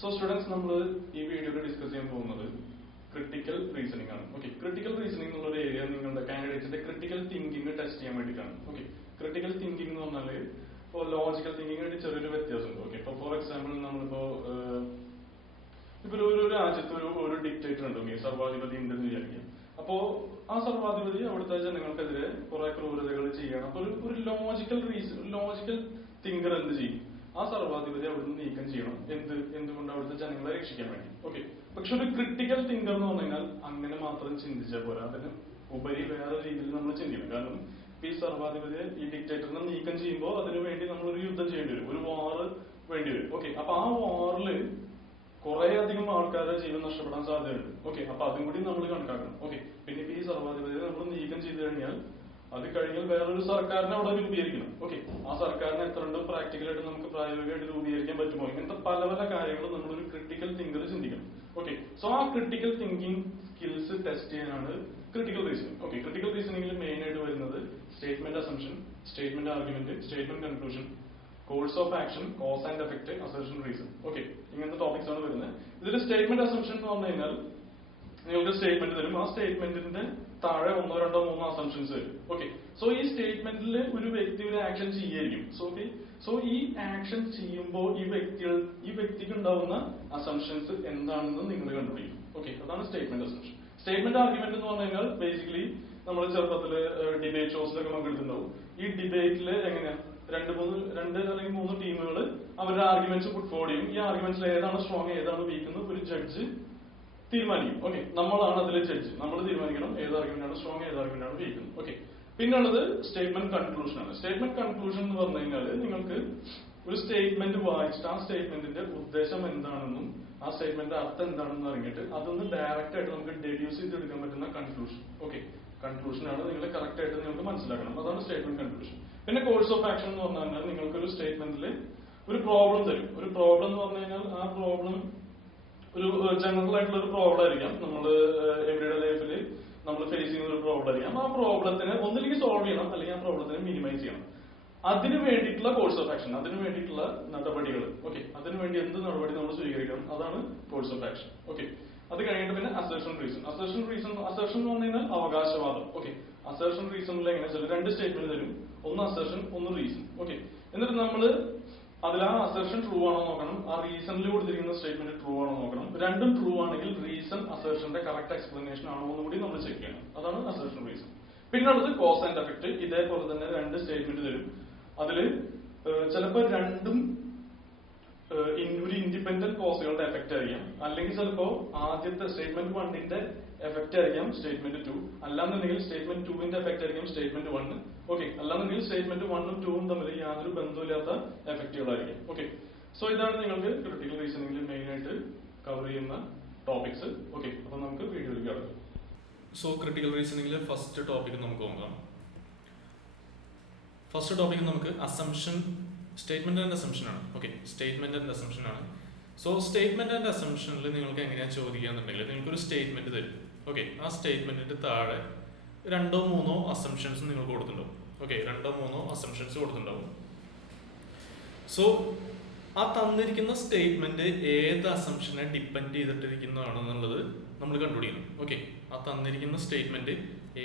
So students, നമ്മൾ ഈ വീഡിയോയിൽ ഡിസ്കസ് ചെയ്യാൻ പോകുന്നത് ക്രിട്ടിക്കൽ റീസണിംഗ് ആണ്. ഓക്കെ, ക്രിട്ടിക്കൽ റീസണിംഗ് എന്നുള്ള ഒരു ഏരിയ നിങ്ങളുടെ കാൻഡിഡേറ്റ്സിന്റെ ക്രിട്ടിക്കൽ തിങ്കിങ് ടെസ്റ്റ് ചെയ്യാൻ വേണ്ടിയിട്ടാണ്. ഓക്കെ, ക്രിട്ടിക്കൽ തിങ്കിങ് എന്ന് പറഞ്ഞാൽ ഇപ്പോൾ ലോജിക്കൽ തിങ്കിങ് ആയിട്ട് ചെറിയൊരു വ്യത്യാസമുണ്ട്. ഓക്കെ, ഇപ്പോൾ ഫോർ എക്സാമ്പിൾ നമ്മളിപ്പോ ഒരു രാജ്യത്ത് ഒരു ഡിക്റ്റേറ്റർ ഉണ്ട്, ഓക്കെ, സർവാധിപതി ഉണ്ടെന്ന് വിചാരിക്കുക. അപ്പോ ആ സർവാധിപതി അവിടുത്തെ ജനങ്ങൾക്കെതിരെ കുറെ ക്രൂരതകൾ ചെയ്യണം. അപ്പൊ ഒരു ലോജിക്കൽ തിങ്കർ എന്ത് ചെയ്യും? ആ സർവാധിപതി അവിടുന്ന് നീക്കം ചെയ്യണം. എന്തുകൊണ്ട്? അവിടുത്തെ ജനങ്ങളെ രക്ഷിക്കാൻ വേണ്ടി. ഓക്കെ, പക്ഷെ ഒരു ക്രിട്ടിക്കൽ തിങ്കർ എന്ന് പറഞ്ഞു കഴിഞ്ഞാൽ അങ്ങനെ മാത്രം ചിന്തിച്ചാൽ പോരാ, അതിന് ഉപരി വേറെ രീതിയിൽ നമ്മൾ ചിന്തിക്കണം. കാരണം ഈ സർവാധിപതിയെ, ഈ ഡിക്റ്റേറ്ററിനെ നീക്കം ചെയ്യുമ്പോൾ അതിനു വേണ്ടി നമ്മളൊരു യുദ്ധം ചെയ്യേണ്ടി വരും, ഒരു വാറ് വേണ്ടി വരും. ഓക്കെ, അപ്പൊ ആ വാറില് കുറെ അധികം ആൾക്കാരുടെ ജീവൻ നഷ്ടപ്പെടാൻ സാധ്യതയുണ്ട്. ഓക്കെ, അപ്പൊ അതും കൂടി നമ്മൾ കണക്കാക്കണം. ഓക്കെ, പിന്നെ ഇപ്പൊ ഈ സർവാധിപതിയെ നമ്മൾ നീക്കം ചെയ്ത് കഴിഞ്ഞാൽ അത് കഴിഞ്ഞാൽ വേറൊരു സർക്കാരിനെ അവിടെ രൂപീകരിക്കണം. ഓക്കെ, ആ സർക്കാരിനെ എത്ര പ്രാക്ടിക്കലായിട്ട് നമുക്ക് പ്രായോഗികമായിട്ട് രൂപീകരിക്കാൻ പറ്റുമോ? ഇങ്ങനത്തെ പല പല കാര്യങ്ങളും നമ്മളൊരു ക്രിട്ടിക്കൽ തിങ്കർ ചിന്തിക്കണം. ഓക്കെ, സോ ആ ക്രിട്ടിക്കൽ തിങ്കിങ് സ്കിൽസ് ടെസ്റ്റ് ചെയ്യാനാണ് ക്രിട്ടിക്കൽ റീസണിംഗ്. ഓക്കെ, ക്രിട്ടിക്കൽ റീസണിംഗിൽ മെയിൻ ആയിട്ട് വരുന്നത് statement assumption, statement argument, statement conclusion, course of action, cause and effect, assertion, reason. Okay, ഇങ്ങനത്തെ ടോപ്പിക്സ് ആണ് വരുന്നത്. ഇതിൽ സ്റ്റേറ്റ്മെന്റ് അസംഷൻ എന്ന് പറഞ്ഞു കഴിഞ്ഞാൽ നിങ്ങൾക്ക് സ്റ്റേറ്റ്മെന്റ് തരും. ആ സ്റ്റേറ്റ്മെന്റിന്റെ താഴെ 1, 2, 3 അസംഷൻസ് വരും. ഓക്കെ, സോ ഈ സ്റ്റേറ്റ്മെന്റിൽ ഒരു വ്യക്തി ഒരു ആക്ഷൻ ചെയ്യായിരിക്കും. സോ ഈ ആക്ഷൻ ചെയ്യുമ്പോൾ ഈ വ്യക്തിക്ക് ഉണ്ടാവുന്ന അസംഷൻസ് എന്താണെന്ന് നിങ്ങൾ കണ്ടുപിടിക്കും. ഓക്കെ, അതാണ് സ്റ്റേറ്റ്മെന്റ് അസംഷൻ. സ്റ്റേറ്റ്മെന്റ് ആർഗ്യുമെന്റ് എന്ന് പറഞ്ഞു കഴിഞ്ഞാൽ ബേസിക്കലി നമ്മൾ ചെറുപ്പത്തില് ഡിബേറ്റ് ഷോസിലൊക്കെ പങ്കെടുത്തിട്ടുണ്ടാവും. ഈ ഡിബേറ്റില് എങ്ങനെയാ രണ്ട് അല്ലെങ്കിൽ മൂന്ന് ടീമുകൾ അവരുടെ ആർഗ്യുമെന്റ്സ് പുട്ട് ഫോർവേഡ് ചെയ്യും. ഈ ആർഗ്യുമെന്റ്സിൽ ഏതാണ് സ്ട്രോങ്, ഏതാണ് വീക്ക് എന്ന് ഒരു ജഡ്ജ് തീരുമാനിക്കും. ഓക്കെ, നമ്മളാണ് അതിൽ ജഡ്ജ്. നമ്മൾ തീരുമാനിക്കണം ഏത് ആർഗ്യുമെന്റ് ആണ് സ്ട്രോങ്, ഏത് ആർഗ്യുമെന്റ് ആണ് വീക്ക്. ഓക്കെ, പിന്നുള്ളത് സ്റ്റേറ്റ്മെന്റ് കൺക്ലൂഷൻ ആണ്. സ്റ്റേറ്റ്മെന്റ് കൺക്ലൂഷൻ എന്ന് പറഞ്ഞു കഴിഞ്ഞാൽ നിങ്ങൾക്ക് ഒരു സ്റ്റേറ്റ്മെന്റ് വായിച്ചിട്ട് ആ സ്റ്റേറ്റ്മെന്റിന്റെ ഉദ്ദേശം എന്താണെന്നും ആ സ്റ്റേറ്റ്മെന്റ് അർത്ഥം എന്താണെന്നും അറിഞ്ഞിട്ട് അതൊന്ന് ഡയറക്റ്റ് ആയിട്ട് നമുക്ക് ഡെഡ്യൂസ് ചെയ്തെടുക്കാൻ പറ്റുന്ന കൺക്ലൂഷൻ. ഓക്കെ, കൺക്ലൂഷൻ ആണ് നിങ്ങൾ കറക്റ്റ് ആയിട്ട് നിങ്ങൾക്ക് മനസ്സിലാക്കണം. അതാണ് സ്റ്റേറ്റ്മെന്റ് കൺക്ലൂഷൻ. പിന്നെ കോഴ്സ് ഓഫ് ആക്ഷൻ എന്ന് പറഞ്ഞു കഴിഞ്ഞാൽ നിങ്ങൾക്കൊരു സ്റ്റേറ്റ്മെന്റിൽ ഒരു പ്രോബ്ലം തരും. ഒരു പ്രോബ്ലം എന്ന് പറഞ്ഞു കഴിഞ്ഞാൽ ആ പ്രോബ്ലം ഒരു ജനറൽ ആയിട്ടുള്ള ഒരു പ്രോബ്ലം ആയിരിക്കാം. നമ്മൾ എവരിഡേ ലൈഫിൽ നമ്മൾ ഫേസ് ചെയ്യുന്ന ഒരു പ്രോബ്ലം ആയിരിക്കാം. ആ പ്രോബ്ലത്തിനെ ഒന്നില്ലെങ്കിൽ സോൾവ് ചെയ്യണം, അല്ലെങ്കിൽ ആ പ്രോബ്ലത്തിനെ മിനിമൈസ് ചെയ്യണം. അതിനു വേണ്ടിയിട്ടുള്ള കോഴ്സ് ഓഫ് ആക്ഷൻ, അതിനു വേണ്ടിയിട്ടുള്ള നടപടികൾ. ഓക്കെ, അതിനുവേണ്ടി എന്ത് നടപടി നമ്മൾ സ്വീകരിക്കണം, അതാണ് കോഴ്സ് ഓഫ് ആക്ഷൻ. ഓക്കെ, അത് കഴിഞ്ഞിട്ട് പിന്നെ അസേർഷൻ റീസൺ. അസേർഷൻ എന്ന് പറഞ്ഞു കഴിഞ്ഞാൽ അവകാശവാദം. ഓക്കെ, അസേർഷൻ റീസണിൽ എങ്ങനെ വെച്ചാൽ 2 സ്റ്റേറ്റ്മെന്റ് തരും, ഒന്ന് അസേർഷൻ, ഒന്ന് റീസൺ. ഓക്കെ, എന്നിട്ട് നമ്മൾ അതിൽ ആ അസേർഷൻ ട്രൂ ആണോ നോക്കണം, ആ റീസണിൽ കൊടുത്തിരിക്കുന്ന സ്റ്റേറ്റ്മെന്റ് ട്രൂ ആണോ നോക്കണം. രണ്ടും ട്രൂ ആണെങ്കിൽ റീസൺ അസേർഷന്റെ കറക്റ്റ് എക്സ്പ്ലനേഷൻ ആണോ എന്ന് കൂടി നമ്മൾ ചെക്ക് ചെയ്യണം. അതാണ് അസേർഷൻ റീസൺ. പിന്നുള്ളത് കോസ് ആൻഡ് എഫക്ട്. ഇതേപോലെ തന്നെ 2 സ്റ്റേറ്റ്മെന്റ് തരും. അതില് ചിലപ്പോൾ രണ്ടും ഒരു ഇൻഡിപെൻഡന്റ് കോസുകളുടെ എഫക്ട് ആയിരിക്കാം, അല്ലെങ്കിൽ ചിലപ്പോ ആദ്യത്തെ സ്റ്റേറ്റ്മെന്റ് 1ന്റെ എഫക്ട് ആയിരിക്കാം സ്റ്റേറ്റ്മെന്റ് 2, അല്ലാന്നുണ്ടെങ്കിൽ സ്റ്റേറ്റ്മെന്റ് 2ന്റെ എഫക്ട് ആയിരിക്കും സ്റ്റേറ്റ്മെന്റ് 1. ഓക്കെ, അല്ലാന്നുണ്ടെങ്കിൽ സ്റ്റേറ്റ്മെന്റ് 1ഉം 2ഉം തമ്മിൽ യാതൊരു ബന്ധമില്ലാത്ത എഫക്റ്റുകളായിരിക്കും. ഓക്കെ, സോ ഇതാണ് നിങ്ങൾക്ക് ക്രിട്ടിക്കൽ റീസണിംഗിൽ മെയിൻ ആയിട്ട് കവർ ചെയ്യുന്ന ടോപ്പിക്സ്. ഓക്കെ, അപ്പൊ നമുക്ക് വീഡിയോയിലേക്ക് കടക്കാം. സോ ക്രിട്ടിക്കൽ റീസണിംഗിലെ ഫസ്റ്റ് ടോപ്പിക് നമുക്ക് നോക്കാം. ഫസ്റ്റ് ടോപ്പിക് നമുക്ക് അസംഷൻ, സ്റ്റേറ്റ്മെന്റ് ആൻഡ് അസംഷൻ ആണ്. ഓക്കെ, സ്റ്റേറ്റ്മെന്റ് ആൻഡ് അസംഷൻ ആണ്. സോ സ്റ്റേറ്റ്മെന്റ് ആൻഡ് അസംഷനിൽ നിങ്ങൾക്ക് എങ്ങനെയാണ് ചോദിക്കാന്നുണ്ടെങ്കിൽ നിങ്ങൾക്കൊരു സ്റ്റേറ്റ്മെന്റ് തരും. ഓക്കെ, ആ സ്റ്റേറ്റ്മെന്റിന്റെ താഴെ 2, 3 അസംഷൻസ് നിങ്ങൾക്ക് കൊടുത്തിട്ടുണ്ടാവും. ഓക്കെ, 2, 3 അസംഷൻസ് കൊടുത്തിട്ടുണ്ടാവും. സോ ആ തന്നിരിക്കുന്ന സ്റ്റേറ്റ്മെന്റ് ഏത് അസംഷനെ ഡിപ്പെൻഡ് ചെയ്തിട്ടിരിക്കുന്നതാണെന്നുള്ളത് നമ്മൾ കണ്ടുപിടിക്കണം. ഓക്കെ, ആ തന്നിരിക്കുന്ന സ്റ്റേറ്റ്മെന്റ്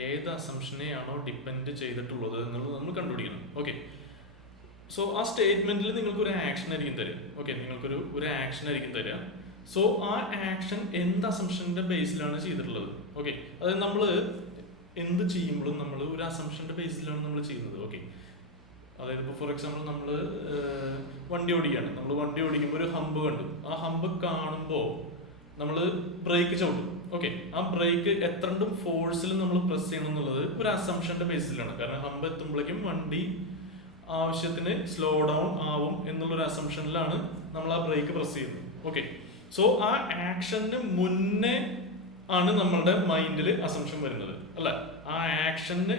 ഏത് അസംഷനെയാണോ ഡിപ്പെൻഡ് ചെയ്തിട്ടുള്ളത് എന്നുള്ളത് നമ്മൾ കണ്ടുപിടിക്കണം. ഓക്കെ, സോ ആ സ്റ്റേറ്റ്മെന്റിൽ നിങ്ങൾക്ക് ഒരു ആക്ഷൻ ആയിരിക്കും തരിക. ഓക്കെ, നിങ്ങൾക്കൊരു ആക്ഷൻ ആയിരിക്കും തരിക. സോ ആ ആക്ഷൻ എന്ത് അസംഷന്റെ ബേസിലാണ് ചെയ്തിട്ടുള്ളത്? ഓക്കെ, അതായത് നമ്മൾ എന്ത് ചെയ്യുമ്പോഴും നമ്മൾ ഒരു അസംഷന്റെ ബേസിലാണ് നമ്മൾ ചെയ്യുന്നത്. ഓക്കെ, അതായത് ഇപ്പോൾ ഫോർ എക്സാമ്പിൾ നമ്മൾ വണ്ടി ഓടിക്കുകയാണ്. നമ്മൾ വണ്ടി ഓടിക്കുമ്പോൾ ഒരു ഹമ്പ് കണ്ടു. ആ ഹമ്പ് കാണുമ്പോൾ നമ്മൾ ബ്രേക്ക് ചവിട്ടും. ഓക്കെ, ആ ബ്രേക്ക് എത്രണ്ടും ഫോഴ്സിൽ നമ്മൾ പ്രസ് ചെയ്യണം എന്നുള്ളത് ഒരു അസംഷന്റെ ബേസിലാണ്. കാരണം ഹമ്പ് എത്തുമ്പോഴേക്കും വണ്ടി ആവശ്യത്തിന് സ്ലോ ഡൗൺ ആവും എന്നുള്ളൊരു അസംഷനിലാണ് നമ്മൾ ആ ബ്രേക്ക് പ്രസ് ചെയ്യുന്നത്. ഓക്കെ, സോ ആ ആക്ഷന് മുന്നേ ആണ് നമ്മളുടെ മൈൻഡിൽ അസംഷൻ വരുന്നത്, അല്ല, ആ ആക്ഷന്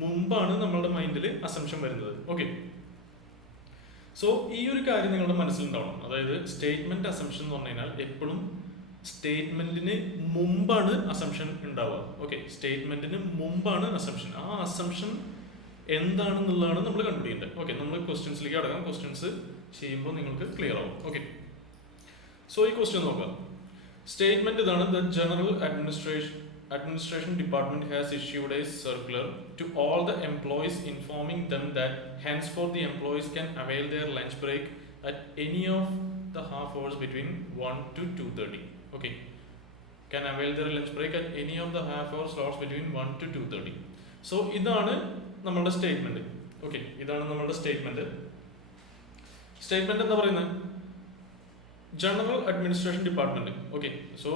മുമ്പാണ് നമ്മളുടെ മൈൻഡിൽ അസംഷൻ വരുന്നത്. ഓക്കെ, സോ ഈ ഒരു കാര്യം നിങ്ങളുടെ മനസ്സിലുണ്ടാവണം. അതായത് സ്റ്റേറ്റ്മെന്റ് അസംഷൻ എന്ന് പറഞ്ഞു കഴിഞ്ഞാൽ എപ്പോഴും സ്റ്റേറ്റ്മെന്റിന് മുമ്പാണ് അസംഷൻ ഉണ്ടാവുക. ഓക്കെ, സ്റ്റേറ്റ്മെന്റിന് മുമ്പാണ് അസംഷൻ. ആ അസംഷൻ എന്താണെന്നുള്ളതാണ് നമ്മൾ കണ്ടുപിടിക്കേണ്ടത്. ഓക്കെ, നമ്മൾ ക്വസ്റ്റ്യൻസിലേക്ക് അടക്കാം. ക്വസ്റ്റ്യൻസ് ചെയ്യുമ്പോൾ നിങ്ങൾക്ക് ക്ലിയർ ആവും. ഓക്കെ, സോ ഈ ക്വസ്റ്റ്യൻ നോക്കാം. സ്റ്റേറ്റ്മെന്റ് ഇതാണ്: the general administration department has issued a circular to all the employees informing them that henceforth the employees can avail their lunch break at any of the half hours between 1 to 2:30. Okay, can avail their lunch break at any of the half hour slots between 1 to 2:30. So ഇതാണ് നമ്മളുടെ statement. Okay, ഇതാണ് നമ്മളുടെ statement. Statement എന്താ പറയുന്നത്? General administration department. Okay, so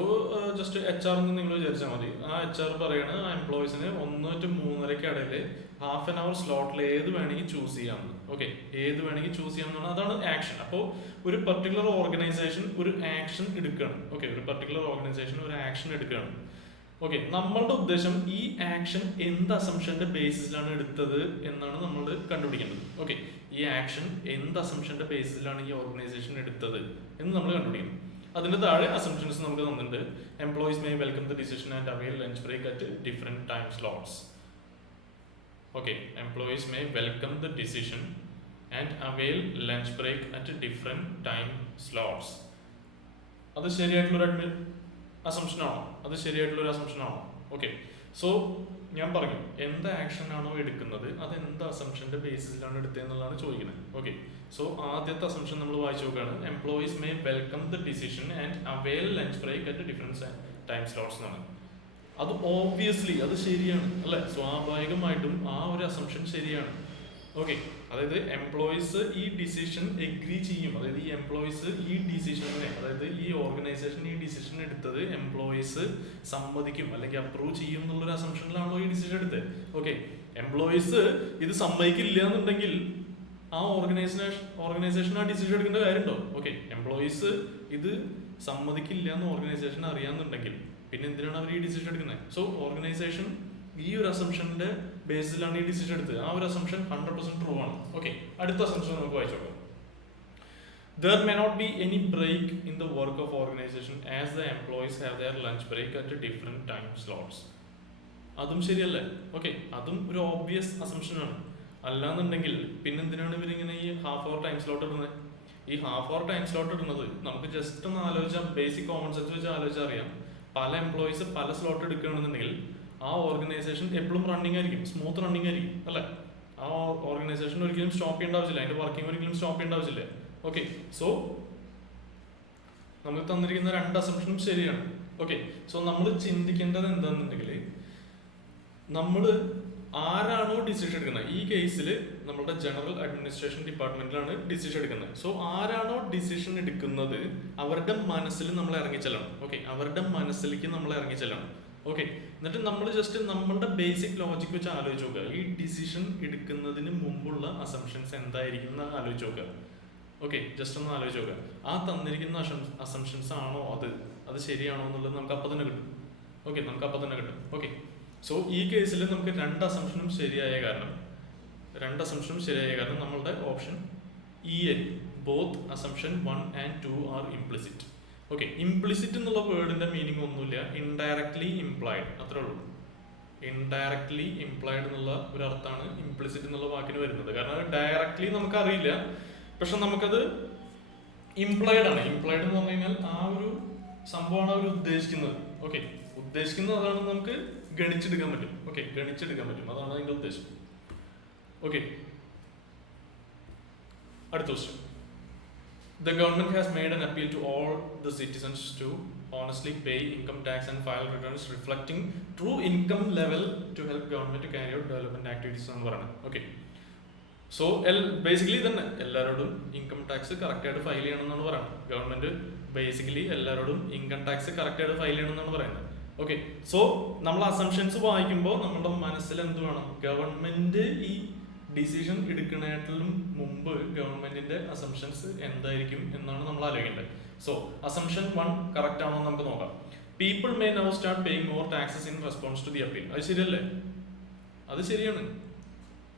just HR എന്ന് നിങ്ങൾ വിചാരിച്ചാൽ മതി. ആ HR പറയാണ് ആ എംപ്ലോയീസിന് 1 to 3:30 ഇടയിൽ ഹാഫ് ആൻ അവർ സ്ലോട്ടിൽ ഏത് വേണമെങ്കിൽ ചൂസ് ചെയ്യാമെന്ന്. ഓക്കെ, ഏത് വേണമെങ്കിൽ ചൂസ് ചെയ്യാമെന്നാണ്. അതാണ് ആക്ഷൻ. അപ്പോൾ ഒരു പർട്ടിക്കുലർ ഓർഗനൈസേഷൻ ഒരു ആക്ഷൻ എടുക്കുകയാണ്. ഓക്കെ, ഒരു പർട്ടിക്കുലർ ഓർഗനൈസേഷൻ ഒരു ആക്ഷൻ എടുക്കുകയാണ്. ഓക്കെ, നമ്മളുടെ ഉദ്ദേശം ഈ ആക്ഷൻ എന്ത് അസംഷന്റെ ബേസിസിലാണ് എടുത്തത് എന്നാണ് നമ്മൾ കണ്ടുപിടിക്കേണ്ടത്. ഓക്കെ, ഈ ആക്ഷൻ എന്ത് അസംഷന്റെ ബേസിസിലാണ് ഈ ഓർഗനൈസേഷൻ എടുത്തത് എന്ന് നമ്മൾ കണ്ടുപിടിക്കണം. അതിന്റെ താഴെ അസംഷൻസ് നമുക്ക് തന്നിട്ടുണ്ട്. Employees may welcome the decision and avail lunch break at different time slots. Okay, employees may welcome the decision and avail lunch break at different time slots. അത് ശരിയായിട്ടുള്ള അസംഷൻ ആണോ? അത് ശരിയായിട്ടുള്ള ഒരു അസംഷൻ ആണോ? ഓക്കെ, സോ ഞാൻ പറഞ്ഞു എന്ത് ആക്ഷൻ ആണോ എടുക്കുന്നത് അത് എന്ത് അസംഷന്റെ ബേസിസിലാണ് എടുത്തതെന്നുള്ളതാണ് ചോദിക്കുന്നത്. ഓക്കെ, സോ ആദ്യത്തെ അസംഷൻ നമ്മൾ വായിച്ചു നോക്കുകയാണ്. Employees may welcome the decision and avail lunch break at different time slots എന്നാണ്. അത് ഓബ്വിയസ്ലി അത് ശരിയാണ് അല്ലെ? സ്വാഭാവികമായിട്ടും ആ ഒരു അസംഷൻ ശരിയാണ്. ഓക്കെ, അതായത് എംപ്ലോയീസ് ഈ ഡിസിഷൻ എഗ്രി ചെയ്യും. അതായത് ഈ എംപ്ലോയീസ് ഈ ഡിസിഷനെ, അതായത് ഈ ഓർഗനൈസേഷൻ ഈ ഡിസിഷൻ എടുത്തത് എംപ്ലോയീസ് സമ്മതിക്കും അല്ലെങ്കിൽ അപ്രൂവ് ചെയ്യും എന്നുള്ളൊരു അസംഷനിലാണല്ലോ ഈ ഡിസിഷൻ എടുത്തത്. ഓക്കെ, എംപ്ലോയീസ് ഇത് സമ്മതിക്കില്ല എന്നുണ്ടെങ്കിൽ ആ ഓർഗനൈസേഷൻ ആ ഡിസിഷൻ എടുക്കേണ്ട കാര്യമുണ്ടോ? ഓക്കെ, എംപ്ലോയീസ് ഇത് സമ്മതിക്കില്ല എന്ന് ഓർഗനൈസേഷൻ അറിയാന്നുണ്ടെങ്കിൽ പിന്നെ എന്തിനാണ് അവർ ഈ ഡിസിഷൻ എടുക്കുന്നത്? സോ ഓർഗനൈസേഷൻ ഈ ഒരു അസംഷന്റെ ബേസിലാണ് ഈ ഡിസിഷൻ എടുത്തത്. ആ ഒരു അസംഷൻ 100% ട്രൂ ആണ്. ഓക്കെ, അടുത്ത അസംഷൻ നമുക്ക് വായിച്ചു നോക്കാം. There may not be any break in the work of organization as the employees have their lunch break at different time slots. അതും ശരിയല്ലേ? ഓക്കെ, അതും ഒരു ഓബ്വിയസ് അസംഷൻ ആണ്. അല്ലാന്നുണ്ടെങ്കിൽ പിന്നെന്തിനാണ് ഇവരിങ്ങനെ ഈ ഹാഫ് അവർ ടൈം സ്ലോട്ട് ഇടുന്നത്? ഈ ഹാഫ് അവർ ടൈം സ്ലോട്ട് ഇടുന്നത് നമുക്ക് ജസ്റ്റ് ഒന്ന് ആലോചിച്ചാൽ, ബേസിക് കോമൺ സെൻസ് വെച്ച് ആലോചിച്ചാൽ അറിയാം. പല എംപ്ലോയീസ് പല സ്ലോട്ട് എടുക്കുകയാണെന്നുണ്ടെങ്കിൽ ആ ഓർഗനൈസേഷൻ എപ്പോഴും റണ്ണിങ് ആയിരിക്കും, സ്മൂത്ത് റണ്ണിങ് ആയിരിക്കും അല്ലെ? ആ ഓർഗനൈസേഷൻ ഒരിക്കലും സ്റ്റോപ്പ് ചെയ്യേണ്ട ആവശ്യമില്ല, അതിന്റെ വർക്കിംഗ് ഒരിക്കലും സ്റ്റോപ്പ് ചെയ്യേണ്ട ആവശ്യമില്ല. ഓക്കെ, സോ നമുക്ക് തന്നിരിക്കുന്ന രണ്ട് അസംഷനും ശരിയാണ്. ഓക്കെ, സോ നമ്മൾ ചിന്തിക്കേണ്ടത് എന്താണെന്നുണ്ടെങ്കിൽ നമ്മൾ ആരാണോ ഡിസിഷൻ എടുക്കുന്നത്, ഈ കേസിൽ നമ്മുടെ ജനറൽ അഡ്മിനിസ്ട്രേഷൻ ഡിപ്പാർട്ട്മെന്റിലാണ് ഡിസിഷൻ എടുക്കുന്നത്. സോ ആരാണോ ഡിസിഷൻ എടുക്കുന്നത് അവരുടെ മനസ്സിൽ നമ്മൾ ഇറങ്ങിച്ചെല്ലണം. ഓക്കെ, അവരുടെ മനസ്സിലേക്ക് നമ്മൾ ഇറങ്ങിച്ചെല്ലണം. ഓക്കെ, എന്നിട്ട് നമ്മൾ ജസ്റ്റ് നമ്മളുടെ ബേസിക് ലോജിക് വെച്ച് ആലോചിച്ച് നോക്കുക. ഈ ഡിസിഷൻ എടുക്കുന്നതിന് മുമ്പുള്ള അസംഷൻസ് എന്തായിരിക്കും എന്ന് ആലോചിച്ച് നോക്കുക. ഓക്കെ, ജസ്റ്റ് ഒന്ന് ആലോചിച്ച് നോക്കുക. ആ തന്നിരിക്കുന്ന അസംഷൻസ് ആണോ അത് ശരിയാണോ എന്നുള്ളത് നമുക്ക് അപ്പം തന്നെ കിട്ടും. ഓക്കെ, നമുക്ക് അപ്പം തന്നെ കിട്ടും. ഓക്കെ, സോ ഈ കേസിൽ നമുക്ക് രണ്ട് അസംഷനും ശരിയായ കാരണം നമ്മളുടെ ഓപ്ഷൻ ഇ ആയിരിക്കും. Both assumption 1 and 2 are implicit. Okay, implicit എന്നുള്ള വേർഡിന്റെ മീനിങ് ഒന്നുമില്ല, ഇൻഡയറക്ട്ലി ഇംപ്ലൈഡ്, അത്രേ ഉള്ളൂ. ഇൻഡയറക്ട്ലി ഇംപ്ലൈഡ് എന്നുള്ള ഒരു അർത്ഥമാണ് ഇംപ്ലിസിറ്റ് എന്നുള്ള വാക്കിന് വരുന്നത്. കാരണം ഡയറക്ട്ലി നമുക്ക് അറിയില്ല, പക്ഷെ നമുക്കത് ഇംപ്ലൈഡ് ആണ്. ഇംപ്ലൈഡ് എന്ന് പറഞ്ഞു കഴിഞ്ഞാൽ ആ ഒരു സംഭവമാണ് അവർ ഉദ്ദേശിക്കുന്നത്. ഓക്കെ, ഉദ്ദേശിക്കുന്നത് അതാണെന്ന് നമുക്ക് ഗണിച്ചെടുക്കാൻ പറ്റും. ഓക്കെ, ഗണിച്ചെടുക്കാൻ പറ്റും, അതാണ് അതിന്റെ ഉദ്ദേശം. ഓക്കെ, അടുത്ത question. The government has made an appeal to all the citizens to honestly pay income tax and file returns reflecting true income level to help government to carry out development activities എന്ന് പറയുന്നത്. Okay, so basically തന്നെ എല്ലാവരോടും income tax correct ആയിട്ട് file ചെയ്യണം എന്നാണ് പറയുന്നത്. Government basically എല്ലാവരോടും income tax correct ആയിട്ട് ഫയൽ ചെയ്യണം എന്നാണ് പറയുന്നത്. ഓക്കെ, സോ നമ്മൾ അസംഷൻസ് വായിക്കുമ്പോൾ നമ്മുടെ മനസ്സിൽ എന്ത് വേണം? ഗവൺമെന്റ് ഈ ഡിസിഷൻ എടുക്കുന്നതിനും മുമ്പ് ഗവൺമെന്റിന്റെ അസംഷൻസ് എന്തായിരിക്കും എന്നാണ് നമ്മൾ ആലോചിക്കേണ്ടത്. സോ അസംഷൻ 1 കറക്റ്റ് ആണോ എന്ന് നമുക്ക് നോക്കാം. People may now start paying more taxes in response to the appeal. അത് ശരിയല്ലേ? അത് ശരിയാണ്.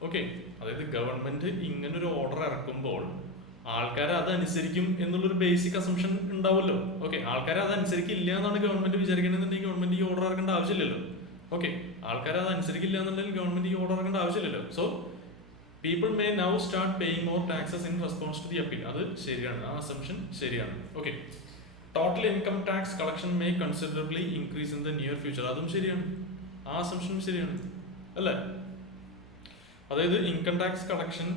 ഓക്കെ, അതായത് ഗവൺമെന്റ് ഇങ്ങനൊരു ഓർഡർ ഇറക്കുമ്പോൾ ആൾക്കാരെ അതനുസരിക്കും എന്നുള്ളൊരു ബേസിക് അസംഷൻ ഉണ്ടാവുമല്ലോ. ഓക്കെ, ആൾക്കാരെ അതനുസരിക്കില്ല എന്നാണ് ഗവൺമെന്റ് വിചാരിക്കണമെന്നുണ്ടെങ്കിൽ ഗവൺമെന്റ് ഈ ഓർഡർ ഇറക്കേണ്ട ആവശ്യമില്ലല്ലോ. ഓക്കെ, ആൾക്കാരെ അതനുസരിക്കില്ല എന്നുണ്ടെങ്കിൽ ഗവൺമെന്റ് ഈ ഓർഡർ ഇറക്കേണ്ട ആവശ്യമില്ലല്ലോ. So people may now start paying more taxes in response to the appeal, അത് ശരിയാണ്, ആ അസംഷൻ ശരിയാണ്. Okay, total income tax collection may considerably increase in the near future. അതും ശരിയാണ്, ആ അസംഷനും ശരിയാണ് അല്ലേ? അതായത് ഇൻകം ടാക്സ് കളക്ഷൻ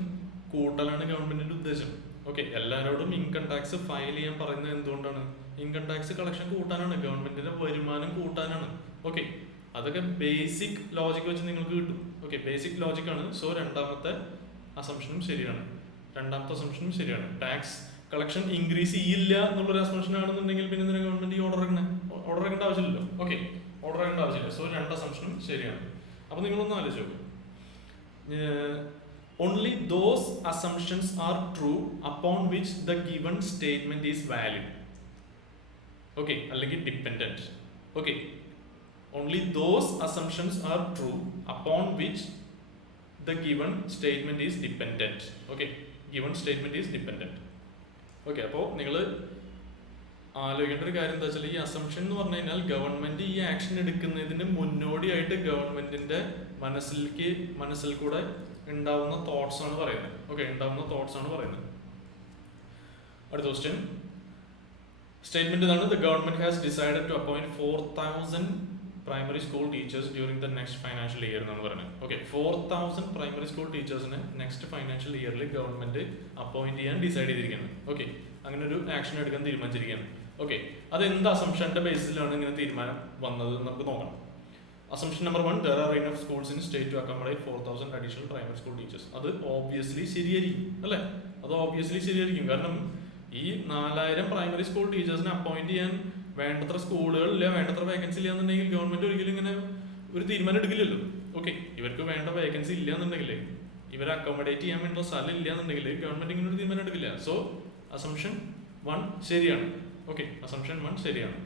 കൂട്ടലാണ് ഗവൺമെന്റിന്റെ ഉദ്ദേശം. ഓക്കെ, എല്ലാവരോടും ഇൻകം ടാക്സ് ഫയൽ ചെയ്യാൻ പറയുന്നത് എന്തുകൊണ്ടാണ്? ഇൻകം ടാക്സ് കളക്ഷൻ കൂട്ടാനാണ്, ഗവൺമെന്റിന്റെ വരുമാനം കൂട്ടാനാണ്. ഓക്കെ, അതൊക്കെ ബേസിക് ലോജിക് വെച്ച് നിങ്ങൾക്ക് കിട്ടും. ഓക്കെ, ബേസിക് ലോജിക് ആണ്. സോ രണ്ടാമത്തെ അസംഷനും ശരിയാണ്. ടാക്സ് കളക്ഷൻ ഇൻക്രീസ് ചെയ്യില്ല എന്നുള്ളൊരു അസംഷൻ ആണെന്നുണ്ടെങ്കിൽ പിന്നെ എന്തിനാ ഗവൺമെന്റ് ഈ ഓർഡർ ഇറങ്ങേണ്ട ആവശ്യമില്ലല്ലോ. ഓക്കെ, ഓർഡർ ഇറങ്ങേണ്ട ആവശ്യമില്ല. സോ രണ്ട് അസംഷനും ശരിയാണ്. അപ്പൊ നിങ്ങളൊന്ന് ആലോചിച്ചു, only those assumptions are true upon which the given statement is valid. Okay, അല്ലെങ്കിൽ dependent. Okay, only those assumptions are true upon which the given statement is dependent. Okay, given statement is dependent. Okay, അപ്പോൾ നിങ്ങൾ ആലോചിക്കേണ്ട ഒരു കാര്യം എന്താ വെച്ചാൽ, ഈ assumption എന്ന് പറഞ്ഞു കഴിഞ്ഞാൽ ഗവൺമെന്റ് ഈ ആക്ഷൻ എടുക്കുന്നതിന് മുന്നോടിയായിട്ട് ഗവൺമെന്റിന്റെ മനസ്സിൽ കൂടെ ഉണ്ടാവുന്ന തോട്ട്സ് ആണ് പറയുന്നത്. ഓക്കെ, ഉണ്ടാവുന്ന തോട്ട്സ് ആണ് പറയുന്നത്. അടുത്ത ക്വസ്റ്റ്യൻ സ്റ്റേറ്റ്മെന്റ് ഇതാണ്: the government has decided to appoint 4000 primary school teachers during the next financial year എന്നാണ് പറയുന്നത്. ഓക്കെ, 4000 പ്രൈമറി സ്കൂൾ ടീച്ചേഴ്സിന് നെക്സ്റ്റ് ഫൈനാൻഷ്യൽ ഇയറിൽ ഗവൺമെന്റ് അപ്പോയിന്റ് ചെയ്യാൻ ഡിസൈഡ് ചെയ്തിരിക്കുകയാണ്. ഓക്കെ, അങ്ങനെ ഒരു ആക്ഷൻ എടുക്കാൻ തീരുമാനിച്ചിരിക്കുകയാണ്. ഓക്കെ, അത് എന്ത് അസംഷന്റെ ബേസിലാണ് ഇങ്ങനെ തീരുമാനം വന്നത് നമുക്ക് നോക്കണം. Assumption number 1, there are enough schools in state to accommodate 4000 additional primary school teachers. അത് ഓബ്വിയസ്ലി ശരിയായിരിക്കും അല്ലേ? അത് ഓബ്വിയസ്ലി ശരിയായിരിക്കും. കാരണം ഈ 4000 പ്രൈമറി സ്കൂൾ ടീച്ചേഴ്സിനെ അപ്പോയിന്റ് ചെയ്യാൻ വേണ്ടത്ര സ്കൂളുകളില്ല, വേണ്ടത്ര വേക്കൻസി ഇല്ല എന്നുണ്ടെങ്കിൽ ഗവൺമെന്റ് ഒരിക്കലും ഇങ്ങനെ ഒരു തീരുമാനം എടുക്കില്ലല്ലോ. ഓക്കെ, ഇവർക്ക് വേണ്ട വേക്കൻസി ഇല്ല എന്നുണ്ടെങ്കിൽ, ഇവരെ അക്കോമഡേറ്റ് ചെയ്യാൻ വേണ്ട സ്ഥലം ഇല്ല എന്നുണ്ടെങ്കിൽ ഗവൺമെന്റ് ഇങ്ങനെ ഒരു തീരുമാനം എടുക്കില്ല. സോ അസംഷൻ 1 ശരിയാണ്. ഓക്കെ, അസംഷൻ 1 ശരിയാണ്.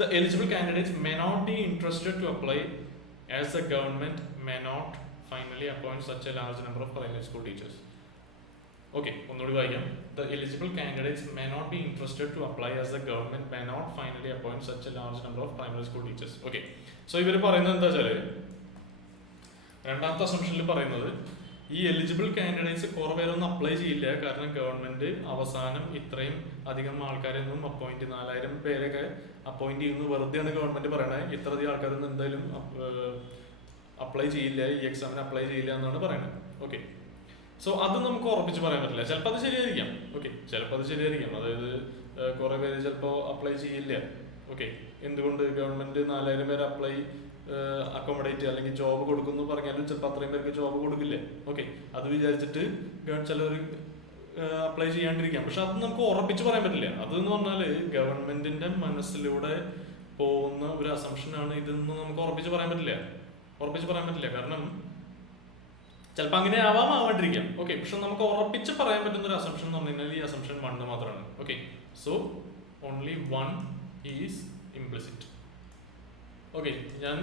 The eligible candidates may not be interested to apply as the government may not finally appoint such a large number of primary school teachers. Okay, ഒന്നുകൂടി വായിക്കാം. The eligible candidates may not be interested to apply as the government may not finally appoint such a large number of primary school teachers. Okay, so ഇവർ പറയുന്നത് എന്താ വെച്ചാൽ, രണ്ടാമത്തെ അസംഷനിൽ പറയുന്നത് ഈ eligible candidates കുറെ പേരൊന്നും അപ്ലൈ ചെയ്യില്ല. കാരണം ഗവൺമെന്റ് അവസാനം ഇത്രയും അധികം ആൾക്കാരൊന്നും അപ്പോയിന്റ് 4000 പേരൊക്കെ അപ്പോയിന്റ് ചെയ്യുന്നത് വെറുതെയാണ് ഗവൺമെന്റ് പറയണത്. ഇത്രയധികം ആൾക്കാരൊന്നും എന്തായാലും അപ്ലൈ ചെയ്യില്ല, ഈ എക്സാമിന് അപ്ലൈ ചെയ്യില്ല എന്നാണ് പറയുന്നത്. ഓക്കെ, സോ അത് നമുക്ക് ഉറപ്പിച്ച് പറയാൻ പറ്റില്ല. ചിലപ്പോൾ അത് ശരിയായിരിക്കാം. ഓക്കെ, ചിലപ്പോൾ അത് ശരിയായിരിക്കാം. അതായത് കുറെ പേര് ചിലപ്പോൾ അപ്ലൈ ചെയ്യില്ല. ഓക്കെ, എന്തുകൊണ്ട്? ഗവൺമെന്റ് 4000 പേര് അക്കോമഡേറ്റ് അല്ലെങ്കിൽ ജോബ് കൊടുക്കുന്നു പറഞ്ഞാലും ചിലപ്പോൾ അത്രയും പേർക്ക് ജോബ് കൊടുക്കില്ലേ. ഓക്കെ, അത് വിചാരിച്ചിട്ട് ചിലർ അപ്ലൈ ചെയ്യാണ്ടിരിക്കാം. പക്ഷെ അത് നമുക്ക് ഉറപ്പിച്ച് പറയാൻ പറ്റില്ല. അതെന്ന് പറഞ്ഞാല് ഗവൺമെന്റിന്റെ മനസ്സിലൂടെ പോകുന്ന ഒരു അസംഷനാണ് ഇതെന്ന് നമുക്ക് ഉറപ്പിച്ച് പറയാൻ പറ്റില്ല. കാരണം ചിലപ്പോൾ അങ്ങനെ ആവാണ്ടിരിക്കാം. ഓക്കെ, പക്ഷെ നമുക്ക് ഉറപ്പിച്ച് പറയാൻ പറ്റുന്ന ഒരു അസംഷൻ എന്ന് പറഞ്ഞു കഴിഞ്ഞാൽ ഈ അസംഷൻ 1 മാത്രമാണ്. Okay, so only 1 is implicit. Okay, ഞാൻ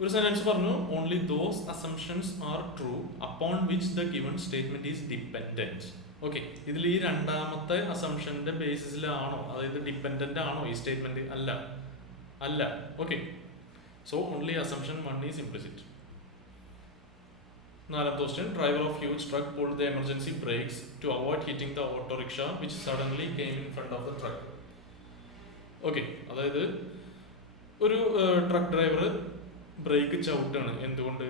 ഒരു സെന്റൻസ് പറഞ്ഞു, only those assumptions are true upon which the given statement is dependent. Okay, ഇതിൽ ഈ രണ്ടാമത്തെ അസംഷന്റെ ബേസിസിലാണോ, അതായത് ഡിപ്പെൻഡന്റ് ആണോ ഈ സ്റ്റേറ്റ്മെന്റ്? അല്ല. Okay, so only assumption 1 is implicit. നാലാമത്തെ question: driver of huge truck pulled the emergency brakes to avoid hitting the auto rickshaw which suddenly came in front of the truck. Okay, അതായത് ഒരു truck driver break ചവിട്ടാണ്. എന്തുകൊണ്ട്?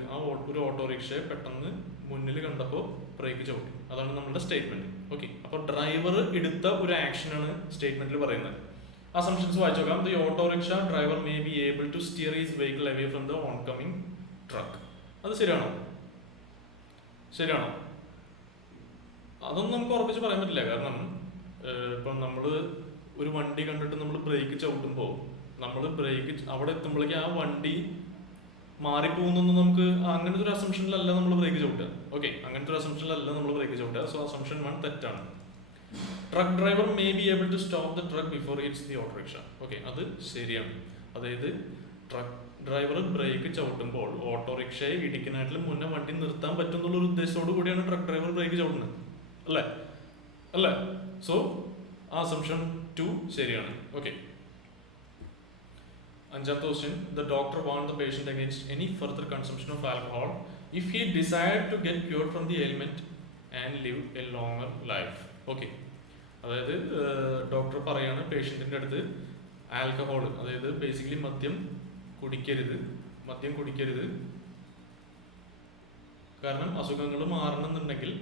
ഒരു ഓട്ടോറിക്ഷയെ പെട്ടെന്ന് മുന്നിൽ കണ്ടപ്പോൾ break ചവിട്ടി. അതാണ് നമ്മുടെ സ്റ്റേറ്റ്മെന്റ്. ഓക്കെ, അപ്പോൾ ഡ്രൈവർ എടുത്ത ഒരു ആക്ഷനാണ് സ്റ്റേറ്റ്മെന്റിൽ പറയുന്നത്. അസംഷൻസ് വായിച്ചു നോക്കാം. The auto rickshaw driver may be able to steer his vehicle away from the oncoming truck. അത് ശരിയാണോ? അതൊന്നും നമുക്ക് ഉറപ്പിച്ച് പറയാൻ പറ്റില്ല. കാരണം ഇപ്പം നമ്മൾ ഒരു വണ്ടി കണ്ടിട്ട് നമ്മൾ ബ്രേക്ക് ചവിട്ടുമ്പോൾ നമ്മൾ ബ്രേക്ക് അവിടെ എത്തുമ്പോഴേക്ക് ആ വണ്ടി മാറിപ്പോകുന്നൊന്നും നമുക്ക് അങ്ങനത്തെ ഒരു അസംഷനിലല്ല നമ്മൾ ബ്രേക്ക് ചവിട്ടുക. ഓക്കെ, അങ്ങനത്തെ ഒരു അസംഷനിലല്ല നമ്മൾ ബ്രേക്ക് ചവിട്ടുക. സോ അസംഷൻ 1 തെറ്റാണ്. Truck driver may be able to stop the truck before hits the autorickshaw. Okay, അത് ശരിയാണ്. അതായത് ട്രക്ക് ഡ്രൈവർ ബ്രേക്ക് ചവിട്ടുമ്പോൾ ഓട്ടോറിക്ഷയെ ഇടിക്കുന്നതിന് മുന്നേ വണ്ടി നിർത്താൻ പറ്റും എന്നുള്ള ഒരു ഉദ്ദേശത്തോടു കൂടിയാണ് ട്രക്ക് ഡ്രൈവർ ബ്രേക്ക് ചവിട്ടുന്നത്. അല്ലേ? സോ ആ അസംഷൻ 2 ശരിയാണ്. ഓക്കെ, അഞ്ചാമത്തെ ക്വസ്റ്റ്യൻ: ദ ഡോക്ടർ വാർned the patient against any further consumption of alcohol if he desired to get cured from the ailment and live a longer life. Okay, അതായത് doctor പറയാണ് പേഷ്യൻറ്റിൻ്റെ അടുത്ത് alcohol, അതായത് basically മദ്യം കുടിക്കരുത്, കാരണം അസുഖങ്ങൾ മാറണമെന്നുണ്ടെങ്കിൽ,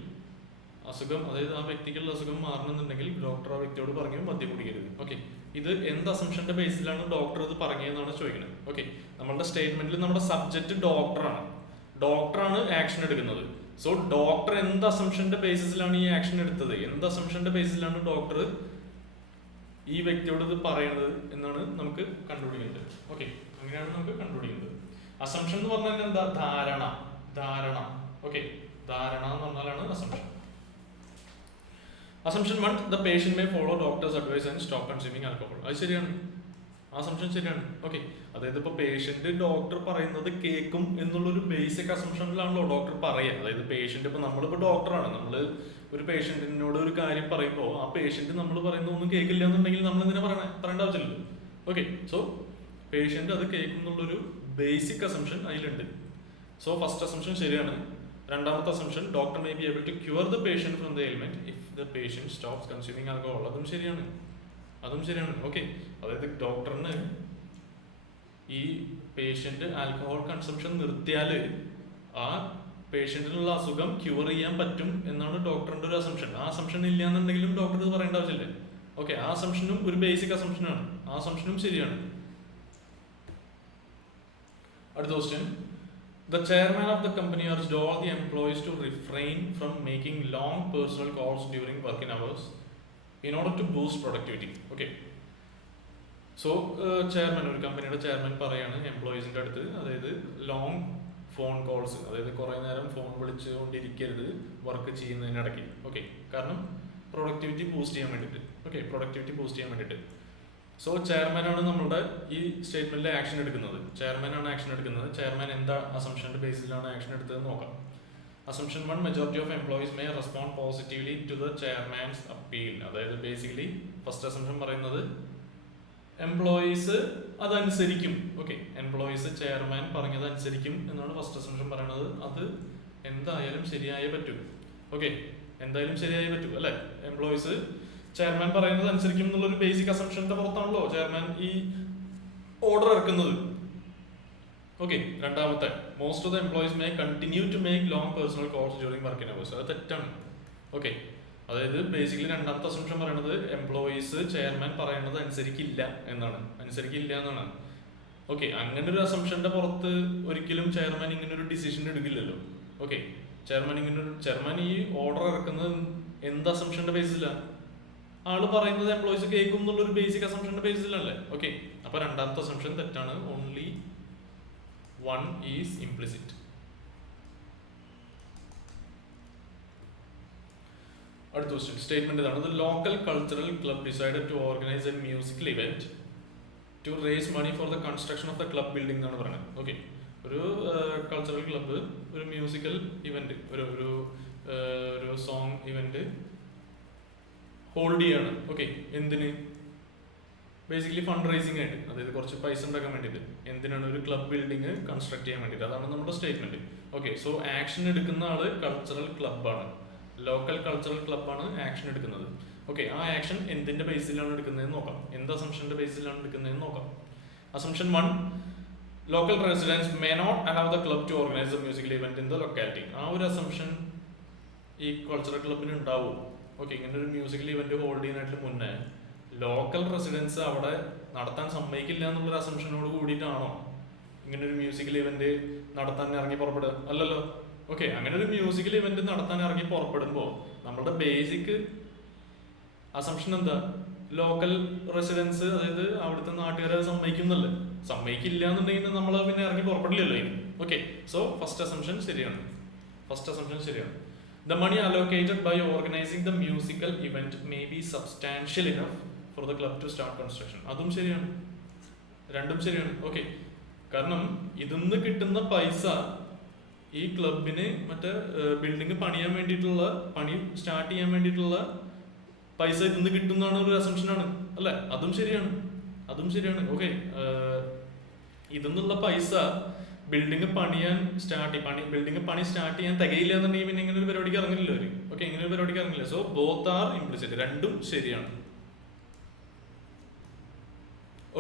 അതായത് ആ വ്യക്തിക്കുള്ള അസുഖം മാറണമെന്നുണ്ടെങ്കിൽ ഡോക്ടർ ആ വ്യക്തിയോട് പറഞ്ഞു മദ്യം കുടിക്കരുത്. ഓക്കെ, ഇത് എന്ത് അസംഷന്റെ ബേസിലാണ് ഡോക്ടർ ഇത് പറഞ്ഞതെന്നാണ് ചോദിക്കുന്നത്. ഓക്കെ, നമ്മളുടെ സ്റ്റേറ്റ്മെന്റിൽ നമ്മുടെ സബ്ജക്റ്റ് ഡോക്ടറാണ് ആക്ഷൻ എടുക്കുന്നത്. സോ ഡോക്ടർ എന്ത് അസംഷന്റെ ബേസിസിലാണ് ഈ ആക്ഷൻ എടുത്തത്, എന്ത് അസംഷന്റെ ബേസിസിലാണ് ഡോക്ടർ ഈ വ്യക്തിയോട് ഇത് പറയുന്നത് എന്നാണ് നമുക്ക് കണ്ടുപിടിക്കേണ്ടത്. ഓക്കെ, അങ്ങനെയാണ് നമുക്ക് കണ്ടുപിടിക്കുന്നത്. അസംഷൻ എന്ന് പറഞ്ഞാൽ എന്താ? ധാരണ. ഓക്കെ, ധാരണ എന്ന് പറഞ്ഞാലാണ് assumption. Assumption 1, the patient may follow doctor's advice and stop consuming alcohol. അത് ശരിയാണ്, അസംഷൻ ശരിയാണ്. ഓക്കെ, അതായത് ഇപ്പോൾ പേഷ്യന്റ് ഡോക്ടർ പറയുന്നത് കേൾക്കും എന്നുള്ളൊരു ബേസിക് അസംഷനിലാണല്ലോ ഡോക്ടർ പറയുക. അതായത് പേഷ്യന്റ്, ഇപ്പോൾ നമ്മളിപ്പോൾ ഡോക്ടറാണ്, നമ്മൾ ഒരു പേഷ്യന്റിനോട് ഒരു കാര്യം പറയുമ്പോൾ ആ പേഷ്യന്റ് നമ്മൾ പറയുന്നത് ഒന്നും കേൾക്കില്ല എന്നുണ്ടെങ്കിൽ നമ്മൾ എന്തിനാ പറയേണ്ട ആവശ്യമില്ലല്ലോ. ഓക്കെ, സോ പേഷ്യന്റ് അത് കേൾക്കും എന്നുള്ളൊരു ബേസിക് അസംഷൻ അതിലുണ്ട്. സോ ഫസ്റ്റ് അസംഷൻ ശരിയാണ്. രണ്ടാമത്തെ assumption, doctor may be able to cure the patient from the ailment if the patient stops consuming alcohol. അതും ശരിയാണ്. ഓക്കെ, അതായത് ഡോക്ടറിന് ഈ പേഷ്യന്റ് ആൽക്കഹോൾ കൺസംഷൻ നിർത്തിയാൽ ആ പേഷ്യന്റിനുള്ള അസുഖം ക്യൂർ ചെയ്യാൻ പറ്റും എന്നാണ് ഡോക്ടറിന്റെ ഒരു അസംഷൻ. ആ അസംഷൻ ഇല്ല എന്നുണ്ടെങ്കിലും ഡോക്ടർ ഇത് പറയേണ്ട ആവശ്യമില്ല. ഓക്കെ, ആ അസംഷനും ഒരു ബേസിക് അസംഷനാണ്, ആ അസംഷനും ശരിയാണ്. അടുത്ത question, the chairman of the company urged all the employees to refrain from making long personal calls during working hours in order to boost productivity. Okay, so chairman, ഒരു കമ്പനിയുടെ ചെയർമാൻ പറയാണ് എംപ്ലോയീസിന്റെ അടുത്ത്, അതായത് ലോങ് ഫോൺ കോൾസ്, അതായത് കുറേ നേരം phone വിളിച്ചുകൊണ്ടിരിക്കരുത് work ചെയ്യുന്നതിനിടയ്ക്ക്. Okay, കാരണം productivity boost ചെയ്യാൻ വേണ്ടിയിട്ട്. സോ ചെയർമാനാണ് നമ്മുടെ ഈ സ്റ്റേറ്റ്മെന്റിലെ ആക്ഷൻ എടുക്കുന്നത്. ചെയർമാൻ എന്താ അസംഷന്റെ ബേസിലാണ് ആക്ഷൻ എടുത്തതെന്ന് നോക്കാം. Assumption 1, majority of employees may respond positively to the chairman's appeal. അതായത് ബേസിക്കലി ഫസ്റ്റ് അസംഷൻ പറയുന്നത് എംപ്ലോയീസ് അതനുസരിക്കും. ഓക്കെ, എംപ്ലോയീസ് ചെയർമാൻ പറഞ്ഞത് അനുസരിക്കും എന്നാണ് ഫസ്റ്റ് അസംഷൻ പറയുന്നത്. അത് എന്തായാലും ശരിയായേ പറ്റൂ. ഓക്കെ, എന്തായാലും ശരിയായേ പറ്റൂ അല്ലെ. എംപ്ലോയീസ് ചെയർമാൻ പറയുന്നത് അനുസരിക്കും എന്നുള്ളൊരു ബേസിക് അസംഷന്റെ പുറത്താണല്ലോ ചെയർമാൻ ഈ ഓർഡർ ഇറക്കുന്നത്. ഓക്കെ, രണ്ടാമത്തെ, most of the employees may continue to make long personal calls during working hours. അത് തെറ്റാണ്. ഓക്കെ, അതായത് ബേസിക്കലി രണ്ടാമത്തെ അസംഷൻ പറയുന്നത് എംപ്ലോയീസ് ചെയർമാൻ പറയുന്നത് അനുസരിക്കില്ല എന്നാണ്. ഓക്കെ, അങ്ങനെ ഒരു അസംഷന്റെ പുറത്ത് ഒരിക്കലും ചെയർമാൻ ഇങ്ങനെ ഒരു ഡിസിഷൻ എടുക്കില്ലല്ലോ. ഓക്കെ, ചെയർമാൻ ഈ ഓർഡർ ഇറക്കുന്നത് എന്ത് അസംഷന്റെ ബേസിലാണ്? ആള് പറയുന്നത് എംപ്ലോയീസ് കേൾക്കും എന്നുള്ളൊരു ബേസിക് അസംഷന്റെ ബേസിലല്ലേ. ഓക്കെ, അപ്പൊ രണ്ടാമത്തെ അസംഷൻ തെറ്റാണ്. Only 1 is implicit. അടുത്ത ക്വസ്റ്റ്യൻ, സ്റ്റേറ്റ്മെന്റ് ഇതാണ്, the local cultural club decided to organise a musical event to raise money for the construction of the club building എന്നാണ് പറയുന്നത്. ഓക്കെ, ഒരു കൾച്ചറൽ ക്ലബ്ബ് ഒരു musical event, ഒരു song event hold ചെയ്യാണ്. Okay, എന്തിന്? Basically fund raising ആയിട്ട്, അതായത് കുറച്ച് പൈസ ഉണ്ടാക്കാൻ വേണ്ടിയിട്ട്. എന്തിനാണ്? ഒരു ക്ലബ് ബിൽഡിംഗ് കൺസ്ട്രക്ട് ചെയ്യാൻ വേണ്ടിയിട്ട്. അതാണ് നമ്മുടെ സ്റ്റേറ്റ്മെന്റ്. ഓക്കെ, സോ ആക്ഷൻ എടുക്കുന്ന ആള് കൾച്ചറൽ ക്ലബ്ബാണ്, ലോക്കൽ കൾച്ചറൽ ക്ലബ്ബാണ് ആക്ഷൻ എടുക്കുന്നത്. ഓക്കെ, ആ ആക്ഷൻ എന്തിന്റെ ബേസിലാണ് എടുക്കുന്നതെന്ന് നോക്കാം. എന്ത് അസംഷന്റെ ബേസിലാണ് എടുക്കുന്നതെന്ന് നോക്കാം. Assumption 1, local residents may not allow the club to organise a musical event in the locality. ആ ഒരു അസംഷൻ ഈ കൾച്ചറൽ ക്ലബിന് ഉണ്ടാവും. ഓക്കെ, ഇങ്ങനെ ഒരു മ്യൂസിക്കൽ ഇവന്റ് ഹോൾഡ് ചെയ്യാനായിട്ട് മുന്നേ ലോക്കൽ റെസിഡൻസ് അവിടെ നടത്താൻ സമ്മതിക്കില്ല എന്നുള്ളൊരു അസംഷനോട് കൂടിയിട്ടാണോ ഇങ്ങനെ ഒരു മ്യൂസിക്കൽ ഇവന്റ് നടത്താൻ ഇറങ്ങി പുറപ്പെടുക? അല്ലല്ലോ. ഓക്കെ, അങ്ങനെ ഒരു മ്യൂസിക്കൽ ഇവന്റ് നടത്താൻ ഇറങ്ങി പുറപ്പെടുമ്പോൾ നമ്മുടെ ബേസിക് അസംഷൻ എന്താ? ലോക്കൽ റെസിഡൻസ്, അതായത് അവിടുത്തെ നാട്ടുകാരെ സമ്മതിക്കുന്നല്ലേ. സമ്മതിക്കില്ല എന്നുണ്ടെങ്കിൽ നമ്മൾ പിന്നെ ഇറങ്ങി പുറപ്പെടില്ലല്ലോ ഇനി. ഓക്കെ, സോ ഫസ്റ്റ് അസംഷൻ ശരിയാണ്. The money allocated by organizing the musical event may be substantial enough for the club to start construction. അതും ശരിയാണ്, രണ്ടും ശരിയാണ്. ഓക്കെ, കാരണം ഇതിന്ന് കിട്ടുന്ന പൈസ ഈ ക്ലബിന് മറ്റേ ബിൽഡിംഗ് പണി സ്റ്റാർട്ട് ചെയ്യാൻ വേണ്ടിയിട്ടുള്ള പൈസ ഇതിന്ന് കിട്ടുന്നതാണ് ഒരു അസംഷനാണ് അല്ലെ. അതും ശരിയാണ്. ഓക്കെ, ഇതിന്നുള്ള പൈസ ബിൽഡിംഗ് പണി സ്റ്റാർട്ട് ചെയ്യാൻ തികയില്ല എന്നുണ്ടെങ്കിൽ പിന്നെ ഇങ്ങനെ ഒരു പരിപാടിക്ക് ഇറങ്ങില്ല അവര്. ഓക്കെ, ഇങ്ങനെ ഒരു പരിപാടിക്ക് ഇറങ്ങില്ല. സോ ബോത്ത് ആർ ഇംപ്ലിസിറ്റ്, രണ്ടും ശരിയാണ്.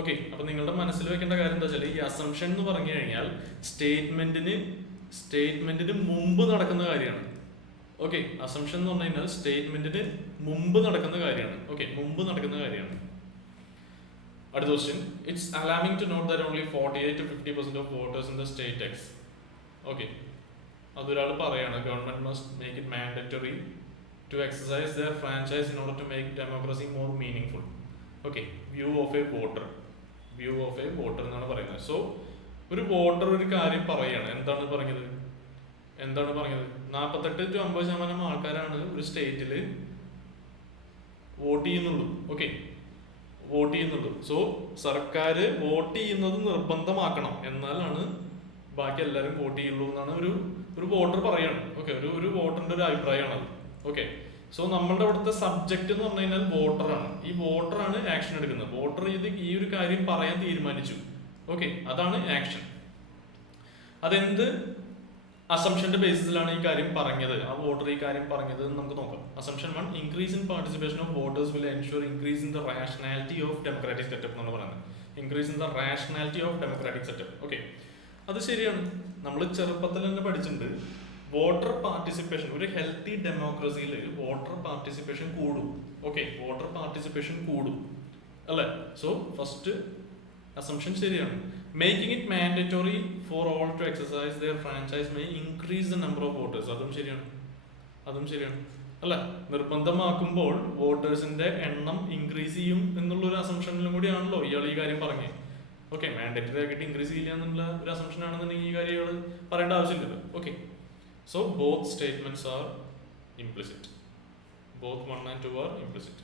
ഓക്കെ, അപ്പൊ നിങ്ങളുടെ മനസ്സിൽ വെക്കേണ്ട കാര്യം എന്താ വെച്ചാൽ, ഈ അസംഷൻ എന്ന് പറഞ്ഞു കഴിഞ്ഞാൽ സ്റ്റേറ്റ്മെന്റിന് മുമ്പ് നടക്കുന്ന കാര്യമാണ്. ഓക്കെ, അസംഷൻ എന്ന് പറഞ്ഞു കഴിഞ്ഞാൽ സ്റ്റേറ്റ്മെന്റിന് മുമ്പ് നടക്കുന്ന കാര്യമാണ്. ഓക്കെ, മുമ്പ് നടക്കുന്ന കാര്യമാണ്. അടുത്ത question, it's alarming to note that only 48 to 50% of voters in the state X. Okay, അതൊരാൾ പറയാണ്, government must make it mandatory to exercise their franchise in order to make democracy more meaningful. Okay, view of a voter എന്നാണ് പറയുന്നത്. So ഒരു voter ഒരു കാര്യം പറയാണ്. എന്താണ് പറഞ്ഞത്? 48 to 50% ആൾക്കാരാണ് ഒരു സ്റ്റേറ്റിൽ വോട്ട് ചെയ്യുന്നുള്ളൂ. ഓക്കെ, വോട്ട് ചെയ്യുന്നുള്ളൂ. സോ സർക്കാർ വോട്ട് ചെയ്യുന്നത് നിർബന്ധമാക്കണം, എന്നാലാണ് ബാക്കി എല്ലാവരും വോട്ട് ചെയ്യുള്ളൂ എന്നാണ് ഒരു വോട്ടർ പറയാണ്. ഓക്കെ, ഒരു വോട്ടറിന്റെ ഒരു അഭിപ്രായമാണ്. ഓക്കെ, സോ നമ്മളുടെ അവിടുത്തെ സബ്ജക്റ്റ് എന്ന് പറഞ്ഞു കഴിഞ്ഞാൽ വോട്ടറാണ്. ഈ വോട്ടറാണ് ആക്ഷൻ എടുക്കുന്നത്. വോട്ടർ ഈ ഒരു കാര്യം പറയാൻ തീരുമാനിച്ചു. ഓക്കെ, അതാണ് ആക്ഷൻ. അതെന്ത് അസംഷന്റെ ബേസിസിലാണ് ഈ കാര്യം പറഞ്ഞത്, ആ വോട്ടർ ഈ കാര്യം പറഞ്ഞത് എന്ന് നമുക്ക് നോക്കാം. Assumption 1, increase in participation of voters will ensure increase in the rationality of democratic setup എന്നാണ് പറയുന്നത്. Increase in the rationality of democratic setup. Okay, അത് ശരിയാണ്. നമ്മൾ ചെറുപ്പത്തിൽ തന്നെ പഠിച്ചിട്ടുണ്ട്, വോട്ടർ പാർട്ടിസിപ്പേഷൻ, ഒരു ഹെൽത്തി ഡെമോക്രസിയിൽ വോട്ടർ പാർട്ടിസിപ്പേഷൻ കൂടും. ഓക്കെ, വോട്ടർ പാർട്ടിസിപ്പേഷൻ കൂടും അല്ലേ? സോ ഫസ്റ്റ് അസംഷൻ ശരിയാണ്. Making it mandatory for all to exercise their franchise may increase the number of voters. അതും ശരിയാണ് അല്ല? നിർബന്ധമാക്കുമ്പോൾ വോട്ടേഴ്സിന്റെ എണ്ണം ഇൻക്രീസ് ചെയ്യും എന്നുള്ളൊരു അസംഷനിലും കൂടിയാണല്ലോ ഇയാൾ ഈ കാര്യം പറഞ്ഞത്. ഓക്കെ, മാൻഡറ്ററി ആക്കിയിട്ട് ഇൻക്രീസ് ചെയ്യില്ല എന്നുള്ള ഒരു അസംഷൻ ആണെന്നുണ്ടെങ്കിൽ ഈ കാര്യം ഇയാൾ പറയേണ്ട ആവശ്യമില്ലല്ലോ. Okay, so both statements are implicit. Both 1 and 2 are implicit.